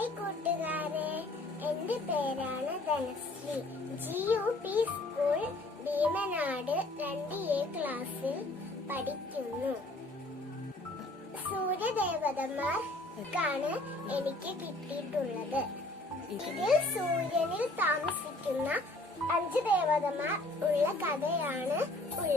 Hi കൂട്ടുകാരെ. എന്റെ പേരാണ് Dhanashree. G U P school Bheemanad രണ്ട് എ ക്ലാസ്സിൽ പഠിക്കുന്നു. സൂര്യദേവതമാർക്കാണ് എനിക്ക് കിട്ടിയിട്ടുള്ളത്. ഇതിൽ സൂര്യനിൽ താമസിക്കുന്ന അഞ്ച് ദേവതമാർ ഉള്ള കഥയാണ് ഉള്ളത്.